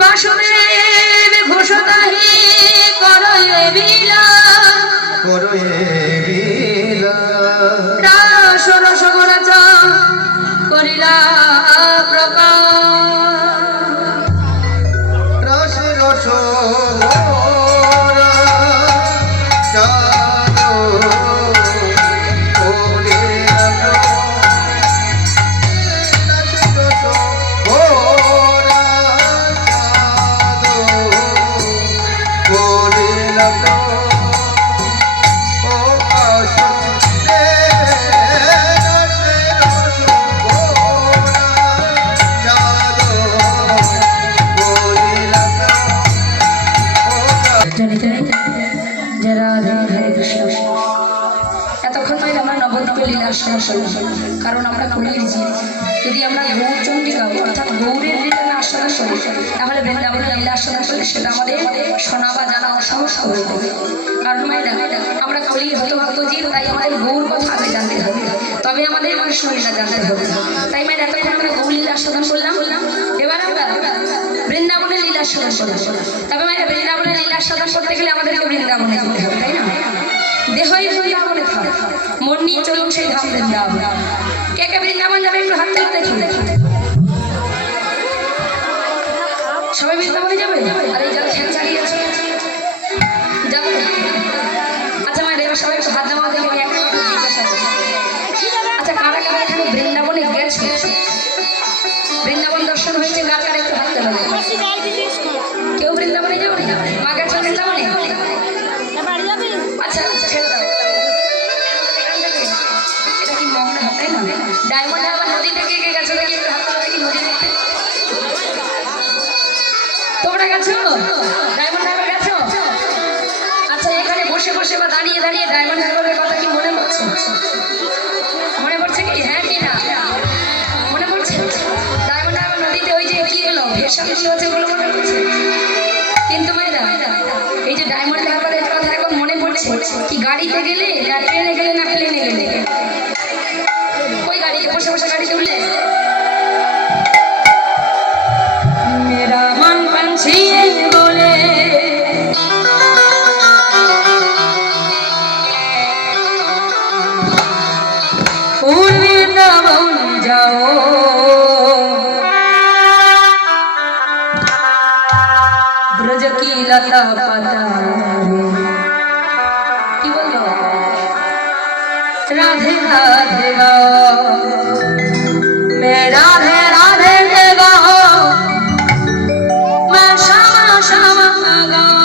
বাসুদেব ঘোষতাহি করয়ে বিলা রাস রস গণচ করিলা প্রকাশ রস রস কারণ আমরা কলির জীব। যদি আমরা গৌরচন্ডিকা অর্থাৎ গৌরের লীলা আস্বাদন করি তাহলে বৃন্দাবনের লীলা আস্বাদন করলে সেটা আমাদের শোনা বা জানা অসমস্যা হয়ে যাবে। কারণ মায়েরা আমরা কলির হতভক্ত জীব, তাই আমাদের গৌর কথা আগে জানতে হবে, তবে আমাদের কৃষ্ণ লীলা জানতে হবে। তাই মায়েরা এতক্ষণ আমরা গৌর লীলা আস্বাদন করলাম, এবার আমরা বৃন্দাবনের লীলা আস্বাদন করলাম। তবে মায়েরা বৃন্দাবনের লীলা আস্বাদন করতে গেলে আমাদেরকে বৃন্দাবনে যেতে হবে, তাই না? দেহই বৃন্দাবনে থাক, মন নিয়ে চলুন সেই ধাম বৃন্দাবন। কে কে বৃন্দাবন যাবে একটু হাত তুলে দেখি। সবাই বৃন্দাবনে যাবে? আর এই যারা খেল চালিয়ে আছে যাবে? আচ্ছা মায়ের এবার সবাই একটু হাত দেওয়া দেখি, একটা কথা জিজ্ঞাসা করি। আচ্ছা কারা কারা এখানে বৃন্দাবনে গেছে, বৃন্দাবন দর্শন হয়েছে, কার কারা একটু হাত দেওয়া? কেউ বৃন্দাবনে যাবে? মা গেছে বৃন্দাবনে? আচ্ছা ছেড়ে দাও। এটা কি মগ্ন হাত, তাই না? ডায়মন্ড হারবার নদী থেকে কে গেছে দেখি একটু হাত দেখি, নদী দেখতে। তোমরা গেছো ডায়মন্ড হারবার? গেছো? আচ্ছা এখানে বসে বসে বা দাঁড়িয়ে দাঁড়িয়ে ডায়মন্ড হারবারের কথা কি মনে পড়ছে? মনে পড়ছে কি? হ্যাঁ কি না মনে পড়ছে? ডায়মন্ড হারবার নদীতে ওই যে কি এলো ভেসনগুলো আছে ওগুলো মনে পড়ছে? কিন্তু মায়েরা এই যে ডায়মন্ড হারবারের কথা এখন মনে পড়ছে কি গাড়িতে গেলে না ট্রেনে গেলে না প্লেনে গেলে? ওই গাড়িতে বসে বসে গাড়িতে উঠলে মেরা মন পঞ্ছি বলে বৃন্দাবন যাও, ব্রজ কি লতা পাতা কি বলবো রাধে রাধে গাও, मैं राधे राधे गाओ, मैं श्यामा श्यामा गाओ।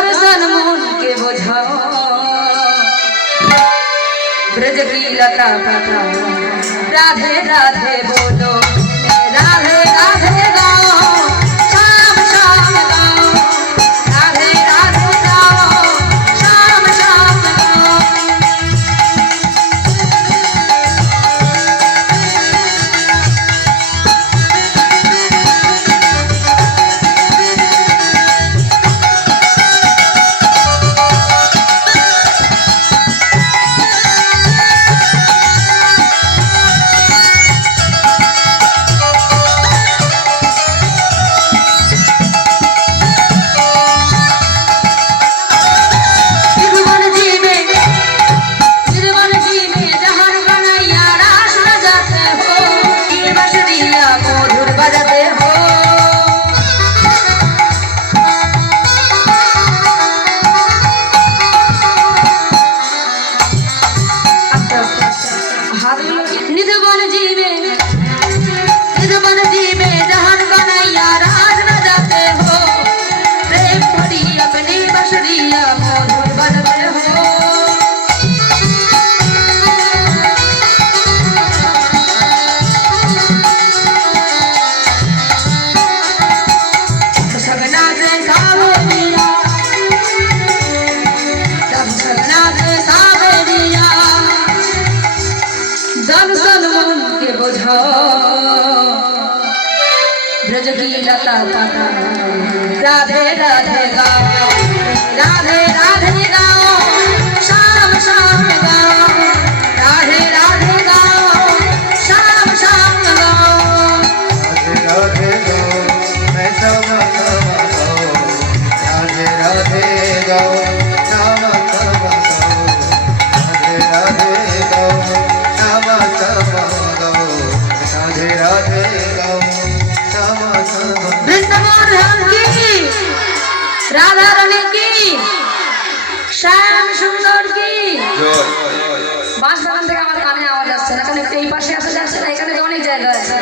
दर्शन मन के बुझाओ ब्रज की लता पता राधे राधे बोलो राधे राधे गाओ शाम शाम गाओ राधे राधे गाओ शाम शाम गाओ दर्शन मन के बुझाओ ब्रज की लता पता राधे राधे गाओ राधे राधे गाओ शाम शाम गाओ राधे राधे गाओ शाम शाम गाओ राधे राधे गाओ मैं सब गाओ राधे राधे गाओ नाम सब गाओ राधे राधे गाओ नाम सब गाओ राधे राधे गाओ नाम सब वृंदावन धाम की राधा रानी की श्याम सुंदर की বাঁশ বাগান থেকে আমার কানে আওয়াজ আসছে না, কারণ এই পাশে আসা যাচ্ছে না, এখানে তো অনেক জায়গা আছে।